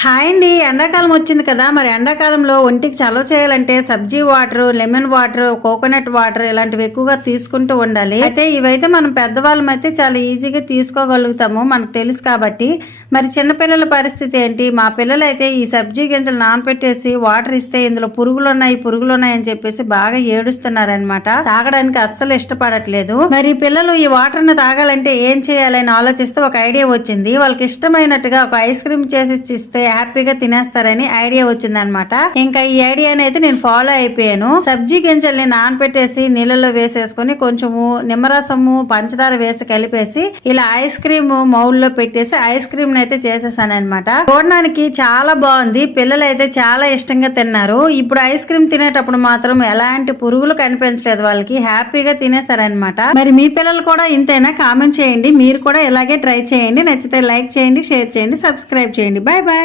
Hi అండి. ఎండాకాలం వచ్చింది కదా, మరి ఎండాకాలంలో ఒంటికి చలవ చేయాలంటే sabja water, lemon water, coconut water ఇలాంటివి ఎక్కువగా తీసుకుంటూ ఉండాలి. అయితే ఇవైతే మనం పెద్దవాళ్ళం అయితే చాలా ఈజీగా తీసుకోగలుగుతాము, మనకు తెలుసు కాబట్టి. మరి చిన్నపిల్లల పరిస్థితి ఏంటి? మా పిల్లలు అయితే ఈ సబ్జీ గింజలు నానపెట్టేసి వాటర్ ఇస్తే ఇందులో పురుగులు ఉన్నాయి అని చెప్పేసి బాగా ఏడుస్తున్నారనమాట. తాగడానికి అస్సలు ఇష్టపడట్లేదు. మరి పిల్లలు ఈ వాటర్ ను తాగాలంటే ఏం చేయాలని ఆలోచిస్తే ఒక ఐడియా వచ్చింది. వాళ్ళకి ఇష్టమైనట్టుగా ఒక ఐస్ క్రీమ్ చేసి ఇస్తే హ్యాపీగా తినేస్తారని ఐడియా వచ్చిందనమాట. ఇంకా ఈ ఐడియాని అయితే నేను ఫాలో అయిపోయాను. సబ్జీ గింజల్ని నానపెట్టేసి నీళ్ళలో వేసేసుకుని కొంచెము నిమ్మరసము, పంచదార వేసి కలిపేసి ఇలా ఐస్ క్రీమ్ మౌల్లో పెట్టేసి ఐస్ క్రీమ్ అయితే చేసేసాను అనమాట. చూడడానికి చాలా బాగుంది, పిల్లలు అయితే చాలా ఇష్టంగా తిన్నారు. ఇప్పుడు ఐస్ క్రీమ్ తినేటప్పుడు మాత్రం ఎలాంటి పురుగులు కనిపించలేదు, వాళ్ళకి హ్యాపీగా తినేసారనమాట. మరి మీ పిల్లలు కూడా ఇంతేనా? కామెంట్ చేయండి. మీరు కూడా ఇలాగే ట్రై చేయండి. నచ్చితే లైక్ చేయండి, షేర్ చేయండి, సబ్స్క్రైబ్ చేయండి. Bye bye.